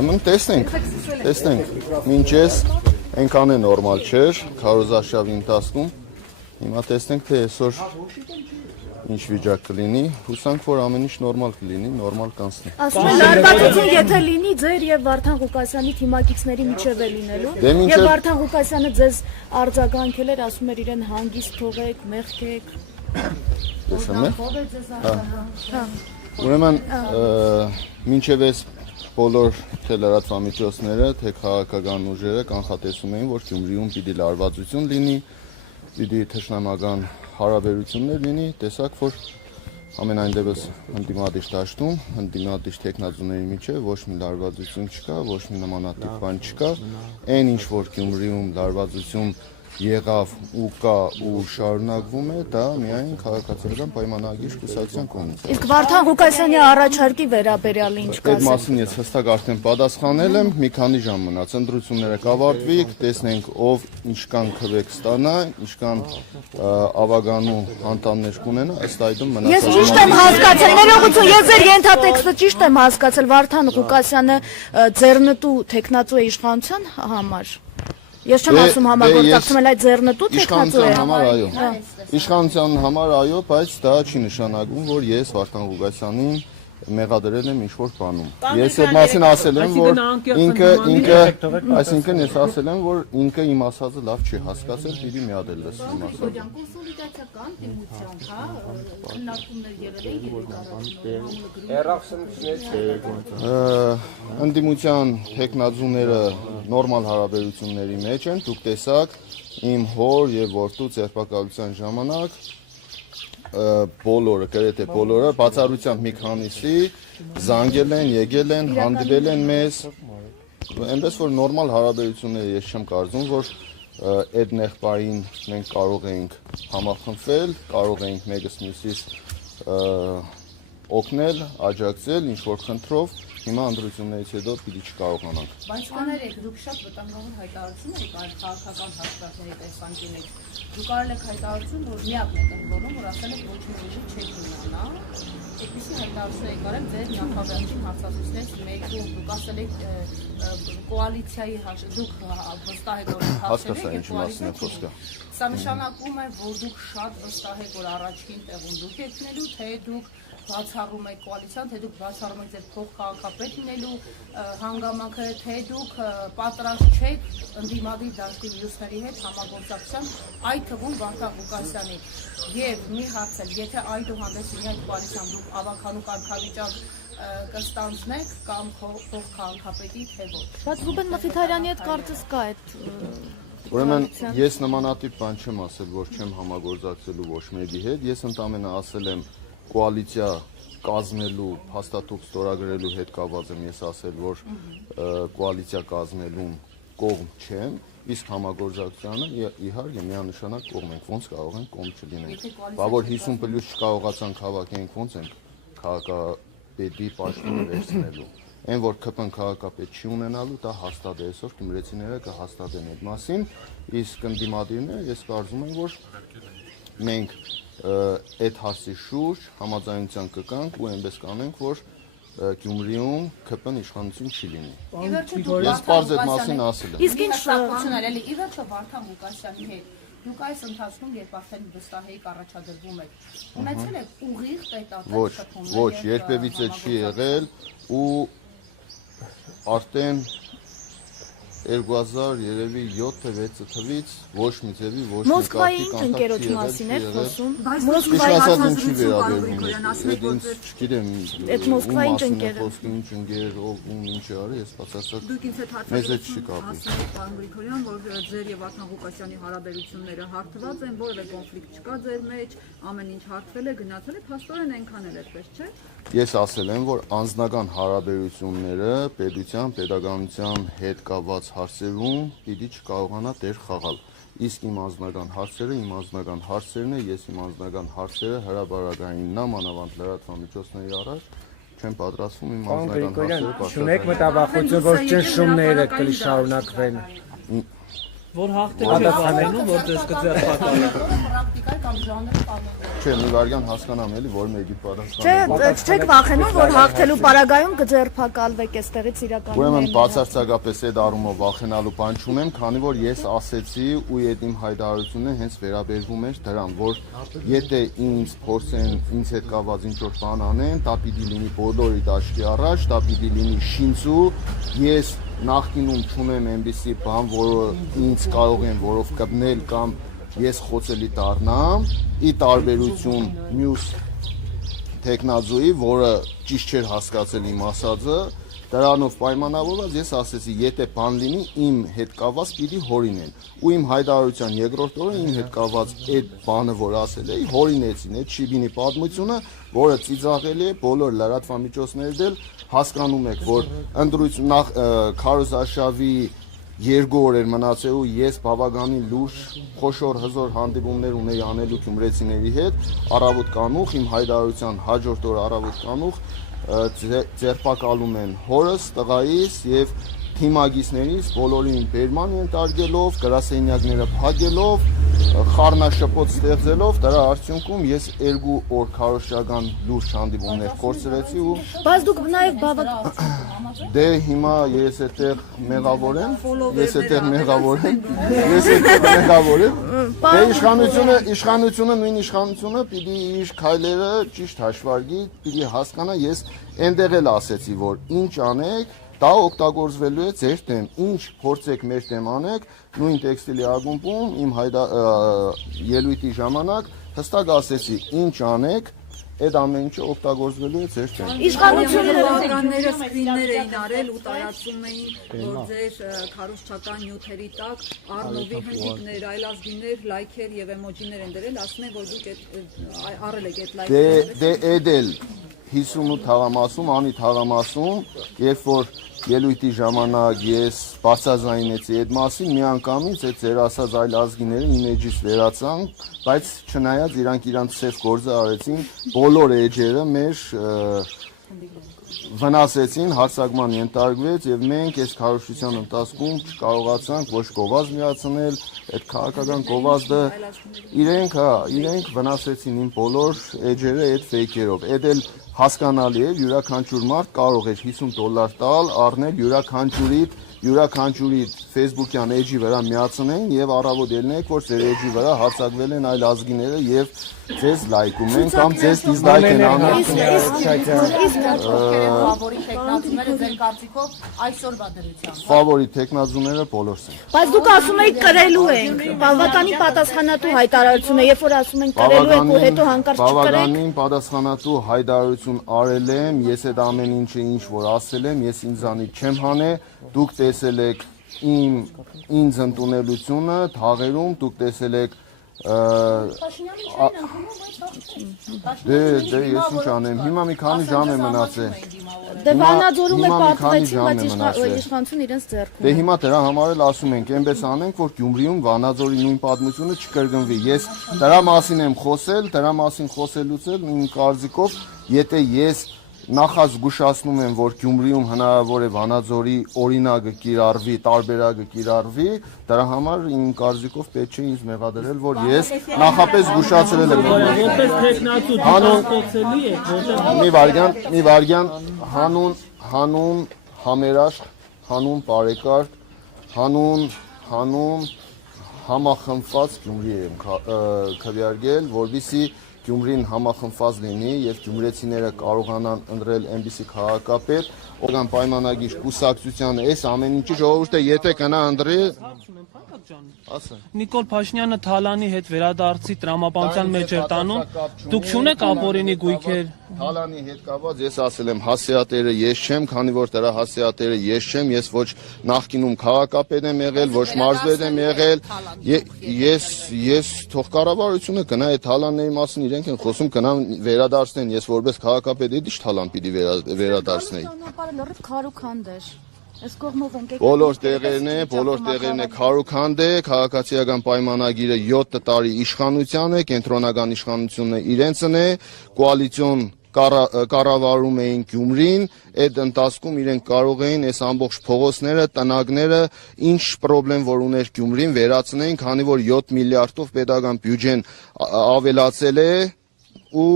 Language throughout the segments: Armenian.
Ուրեմն տեսնենք, մինչես այնքան է նորմալ չէր, քարոզարշավի ընթացքում, հիմա տեսնենք, թե այսօր ինչ վիճակ կլինի, հուսանք, որ ամեն ինչ նորմալ կլինի, նորմալ կանցնի։ Ասում են լարվածություն եթե լինի ձեր եւ Վարդան Ղուկասյանի թիմակիցների միջև է լինելու, եւ Վարդան Ղուկասյանը ձեզ արձագանքել էր, ասում էր իրեն հանգիստ թողեք, մեղքեք։ Ուրեմն մինչև այս բոլոր թե լրատվամիջոցները, թե քաղաքական ուժերը կանխատեսում էին, որ Գյումրիում պիտի լարվածություն լինի, պիտի թշնամական հարաբերություններ լինի, տեսակ, որ ամենայն դեպս ընդդիմադիր դաշտում, ընդդիմադիր տեխնազուների միջև ոչ մի լարվածություն չկա, ոչ մի նմանատիպ բան չկա, այն ինչ որ Գյումրիում լարվածություն եղավ ու կա ու շարունակվում է, դա միայն քաղաքացիական պայմանագիր կուսակցության կողմից։ Իսկ Վարդան Ղուկասյանի առաջարկի վերաբերյալ ինչ կասեք։ Այդ մասին ես հստակ արդեն պատասխանել եմ, մի քանի ժամ մնաց, ընտրությունները կավարտվի, տեսնենք ով ինչքան քվեկ ստանա, ինչքան ավագանու անդամներ կունենա, ըստ այդմ մնաց։ Ես ճիշտ եմ հասկացել, ներողություն, ես ձեր ենթատեքստը ճիշտ եմ հասկացել, Վարդան Ղուկասյանը ձեռնտու տեխնացու է իշխանության համար։ Ես չեմ ասում համագործակցում, այլ այդ ձեռնտու տեխնացու է։ Իշխանության համար այո, բայց դա չի նշանակում, որ ես Վարդան Ղուկասյանին մեղադրել եմ ինչ-որ բանում։ Ես այդ մասին ասել եմ, որ այսինքն ես ասել եմ, որ ինքը իմ ասածը լավ չի հասկացել, պիտի մի հատ էլ լսի իմ ասածը։ Կոնսոլիդացիական դիմության, հա, քննարկումներ եղել են ընդդիմության տեխնազուները նորմալ հարաբերությունների մեջ են, դուք տեսաք իմ հոր եւ որդու ձերբակալության ժամանակ բոլորը, գրեթե բոլորը, բացառությամբ մի քանիսի զանգել են, եկել են, հանդիպել են մեզ, այնպես որ նորմալ հարաբերությունները ես չեմ կարծում, որ այդ նեղբային մենք կարող էինք համախմբվել, կարող էինք մեկս մյուսից օգնել, աջակցել, ինչ-որ խնդրով, հիմա ընտրություններից հետո պիտի չկարողանանք։ Բայց կաներեք, դուք շատ վտանգավոր հայտարարություն եք այդ քաղաքական հաշվարկների տեսանկյունից։ Դուք արել եք հայտարարություն, որ միակն եք ընկնում, որ ասել եք ոչ մի ուժի չեք ունենա։ Այդպիսի հայտարարություն եք արել ձեր նախավերջին հարցազրույցներից մեկում։ Դուք ասել եք կոալիցիայի դուք վստահ եք, որ հասկացա ինչ մասին է խոսքը։ Սա նշանակում է, որ դուք շատ վստահ եք, որ առաջին տեղում դուք եք լինելու, թե դուք բացառում եք կոալիցիան, թե դուք բացառում եք ձեր փոխքաղաքապետ լինելու հանգամանքը, թե դուք պատրաստ չեք ընդդիմադիր դաշտի մյուսների հետ համագործակցության, այդ թվում Վարդան Ղուկասյանի։ Եվ մի հարց էլ, եթե այդուհանդերձ լինի այդ կոալիցիան, դուք ավականու կարգավիճակ կստանձնեք կամ փոխքաղաքապետի, թե ոչ։ Բայց Ռուբեն Մխիթարյանի հետ կարծես կա այդ Ուրեմն ես նմանատիպ բան չեմ ասել, որ չեմ համագործակցելու ոչ մեկի հետ, ես ընդամենը ասել եմ կոալիցիա կազմելու, հաստատող ստորագրելու հետ կապված եմ ես ասել, որ կոալիցիա կազմելուն կողմ չեմ, իսկ համագործակցությանը իհարկե միանշանակ կողմ ենք, ոնց կարող ենք կողմ չլինենք։ Բա որ 50+ չկարողացանք հավաքենք, ոնց ենք քաղաքապետի պաշտոնը վերցնելու։ Այն որ ԿՊ-ն քաղաքապետ չի ունենալու, դա հաստատ է, այսօր գյումրեցիները կհաստատեն այդ մասին, իսկ ընդդիմադիրները ես կարծում եմ, որ մենք այդ հարցի շուրջ համաձայնության կգանք ու այնպես կանենք, որ Գյումրիում ԿՊ-ն իշխանություն չի լինի։ Ես պարզ այդ մասին ասել եմ։ Իսկ ինչ շփոթություններ էլի ի վերջո Վարդան Ղուկասյանի հետ դուք այս ընթացքում երբ արդեն վստահ եք առաջադրվում եք, ունեցել եք ուղիղ տետատետ շփումներ։ Ոչ, երբևիցե չի եղել ու արդեն 2007 թե 6 թվականից ոչ մի ձևի ոչ մի Մոսկվայի ինչ ընկերոջ մասին եք խոսում։ Մոսկվայի հարցազրույցի վերաբերվում է։ Չգիտեմ, այդ Մոսկվայի ինչ ընկերը։ Ինչ ընկեր, ով ում ինչ է արել, ես բացարձակ Դուք ինձ հետ հարցազրույցի հասցրեք, պարոն Գրիգորյան, որ ձեր եւ Վարդան Ղուկասյանի հարաբերությունները հարթված են, որևէ կոնֆլիկտ չկա ձեր մեջ, ամեն ինչ հարթվել է, գնացել է, փաստորեն այնքան էլ այդպես չէ։ Ես ասել եմ, որ անձնական հարաբերությունները պետության, պետականության հետ կապված հարցերում պիտի չկարողանա դեր խաղալ։ Իսկ իմ անձնական հարցերը իմ անձնական հարցերն է, ես իմ անձնական հարցերը հրապարակային մանավանդ լրատվամիջոցների առաջ չեմ պատրաստվում իմ անձնական հարցերը պատասխանել։ Չունեք մտավախություն, որ ճնշումները կշարունակվեն։ որ հաղթել չի բանանում, որ դες կձերբակալի։ Պրակտիկայի կամ ժանրի կանոն։ Չէ, մի վարյան հասկանամ էլի, որ մեկի Չէ, պատասխանը։ չեք վախենում, որ հաղթելու պարագայում կձերբակալվեք այստեղից իրականում։ Ուրեմն բացարձակապես այդ առումով վախենալու բան չունեմ, քանի որ ես ասեցի ու այդ իմ հայտարարությունը հենց վերաբերվում էր դրան, որ եթե ինձ փորձեն ինձ հետ կապված ինչ-որ բան անեն, դա պիտի լինի բոլորի դաշտի առաջ, դա պիտի լինի շինծու, ես նախկինում չունեմ այնպիսի բան, որը ինձ կարող են որով կպնել կամ ես խոցելի դառնամ, ի տարբերություն մյուս տեխնազուի, որը ճիշտ չէր հասկացել իմ ասածը, դրանով պայմանավորված ես ասեցի, եթե բան լինի, իմ հետ կապված պիտի հորինեն։ Ու իմ հայտարարության երկրորդ օրը իմ հետ կապված այդ բանը, որ ասել էի, հորինեցին այդ շիբինի պատմությունը, որը ծիծաղելի է, բոլոր լրատվամիջոցներն էլ հասկանում եք, որ ընտրություն նախ քարոզարշավի 2 օր էր մնացել ու ես բավականին լուրջ խոշոր հզոր հանդիպումներ ունեի անելու գյումրեցիների հետ, առավոտ կանուխ իմ հայտարարության հաջորդ օր առավոտ կանուխ ձերբակալում են հորս, տղայիս եւ թիմագիցներից բոլորին բերման ենթարկելով, գրասենյակները փակելով, խառնաշփոթ ստեղծելով, դրա արդյունքում ես 2 օր քարոզչական լուրջ հանդիպումներ կորցրեցի ու Բայց դուք նաև բավական դե հիմա ես այդտեղ մեղավոր եմ, դե իշխանությունը նույն իշխանությունը պիտի իր քայլերը ճիշտ հաշվարկի, պիտի հասկանա, ես այնտեղ էլ ասեցի, որ ինչ անեք դա օգտագործվելու է ձեր դեմ, ինչ փորձեք մեր դեմ անեք, նույն տեքստիլի ակումբում իմ ելույթի ժամանակ հստակ ասեցի, ինչ անեք, այդ ամեն ինչը օգտագործվելու է ձեր դեմ։ Իշխանությունները սկրիններ էին արել ու տարածում էին, որ ձեր քարոզչական նյութերի տակ Առնովի հնդիկներ, այլազգիներ, լայքեր եւ էմոջիներ են դրել, ասում են, որ դուք առել եք այդ լայքերը։ Դե այդ էլ 58 թաղամասում, անի թաղամասում, երբ որ ելույթի ժամանակ ես բարձրաձայնեցի այդ մասին, միանգամից այդ ձեր ասած այլ ազգիները իմեջից վերացան, բայց չնայած իրանք սև գործը արեցին, բոլոր էջերը մեր վնասեցին, հարձակման ենթարկվեց եւ մենք այս քարոզչության ընթացքում չկարողացանք ոչ գովազդ միացնել, այդ քաղաքական գովազդը իրենք վնասեցին իմ բոլոր էջերը այդ ֆեյքերով։ Այդ էլ հասկանալի է, յուրաքանչյուր մարդ կարող էր $50 տալ, առնել յուրաքանչյուրի Facebook-յան էջի վրա միացնեն եւ առավոտ ելնեք, որ ձեր էջի վրա հարձակվել են այլ ազգիները եւ ձեզ լայքում են կամ ձեզ դիզլայք են անում։ Ֆավորի տեխնազուները ձեր կարծիքով այսօրվա դրությամբ։ Ֆավորի տեխնազուները բոլորս են։ Բայց դուք ասում եք կրելու ենք, բավականին պատասխանատու հայտարարություն է, երբ որ ասում են կրելու ենք ու հետո հանկարծ չկրեք։ Բավականին պատասխանատու հայտարարություն արել եմ, ես այդ ամեն ինչը ինչ որ ասել եմ, ես ինձանից չեմ հանե, դուք տեսել եք ինձ ընդունելությունը թաղերում, դուք տեսել եք Դե ես ինչ անեմ, հիմա մի քանի ժամ է մնացել։ Դե Վանաձորում է պատվեցին, բայց իշխանություն իրենց ձեռքում։ Դե հիմա դրա համար էլ ասում ենք, այնպես անենք, որ Գյումրիում Վանաձորի նույն պատմությունը չկրկնվի։ Ես դրա մասին եմ խոսել, դրա մասին խոսելուց էլ իմ կարծիքով, եթե ես նախազգուշացնում եմ, որ Գյումրիում հնարավոր է Վանաձորի օրինակը կիրառվի, տարբերակը կիրառվի, դրա համար իմ կարծիքով պետք չէ ինձ մեղադրել, որ ես նախապես զգուշացրել եմ։ Որպես տեխնացու դասկոցելի է, որտեղ մի վարյան հանուն համերաշխ, հանուն բարեկարգ, հանուն համախմբված Գյումրի եմ քվեարկել, որովհետեւ Գյումրին համախմբված լինի եւ գյումրեցիները կարողանան ընտրել այնպիսի քաղաքապետ, օրգան պայմանագիր կուսակցության այս ամեն ինչի ժողովուրդը եթե կնա ընտրի Նիկոլ Փաշինյանը Թալանի հետ վերադարձի տրամաբանության մեջ էր տանում, դուք չունեք ապօրինի գույքեր։ Թալանի հետ կապված ես ասել եմ հասեատերը ես չեմ, քանի որ դրա հասեատերը ես չեմ, ես ոչ նախկինում քաղաքապետ եմ եղել, ոչ մարզպետ եմ եղել, ես թող կառավարությունը գնա այդ Թալանների մասին իրենք են խոսում, գնան վերադարձնեն, ես որպես քաղաքապետ էի Թալան պիտի վերադարձնեի։ Լրիվ քարուքանդ էր։ Այս կողմով ենք եկել։ Բոլոր տեղերն է քարուքանդ է, քաղաքացիական պայմանագիրը 7 տարի իշխանության է, կենտրոնական իշխանությունը իրենցն է, կոալիցիոն կառավարում էին Գյումրին, այդ ընթացքում իրենք կարող էին այս ամբողջ փողոցները, տնագները, ինչ խնդրեմ որ ուներ Գյումրին վերացնեն, քանի որ 7 միլիարդով պետական բյուջեն ավելացել է ու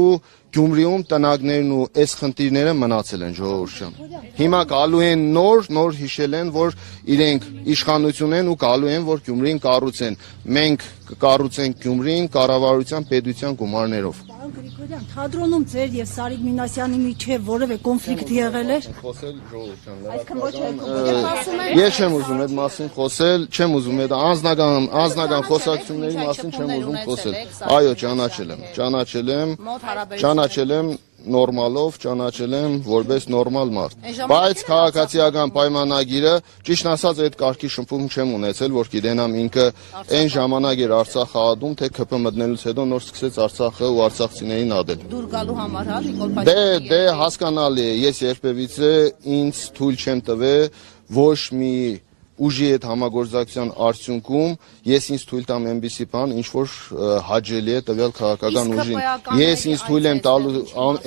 Գյումրիում տնագներն ու այս խնդիրները մնացել են ժողովուրդ ջան։ Հիմա գալու են նոր հիշել են, որ իրենք իշխանություն են ու գալու են, որ Գյումրին կառուցեն։ Մենք կկառուցենք Գյումրին կառավարության պետության գումարներով։ Պարոն Գրիգորյան, թատրոնում ձեր եւ Սարիկ Մինասյանի միջև որևէ կոնֆլիկտ եղել էր։ Խոսել ժողովուրդ ջան։ Այսքան ոչ թե Ես չեմ ուզում այդ մասին խոսել, չեմ ուզում այդ անձնական խոսակցությունների մասին չեմ ուզում խոսել։ Այո, ճանաչել եմ նորմալով, ճանաչել եմ որպես նորմալ մարդ։ Բայց քաղաքացիական պայմանագիրը, ճիշտ ասած, այդ կարգի շփում չեմ ունեցել, որ գիտենամ ինքը այն ժամանակ էր Արցախ ահադում, թե ԿՓ մտնելուց հետո նոր սկսեց Արցախը ու արցախցիներին ադել։ Դուր գալու համար, հա, Նիկոլ Փաշինյանը։ Դե հասկանալի է, ես երբևիցե ինձ թույլ չեմ տվել ոչ մի ուժի հետ համագործակցության արդյունքում ես ինձ թույլ տամ այնպիսի բան, ինչ որ հաճելի է տվյալ քաղաքական ուժին։ Ես ինձ թույլ եմ տալու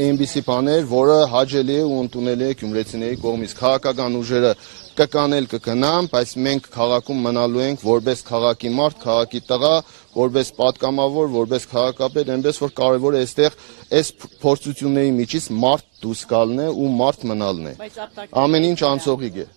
այնպիսի բաներ, որը հաճելի է ու ընդունելի է գյումրեցիների կողմից։ Քաղաքական ուժերը կկանել կգնան, բայց մենք քաղաքում մնալու ենք որպես քաղաքի մարդ, քաղաքի տղա, որպես պատգամավոր, որպես քաղաքապետ, այնպես որ կարևոր է այստեղ այս փորձությունների միջից մարդ դուրս գալն է ու մարդ մնալն է։ Ամեն ինչ անցողիկ է։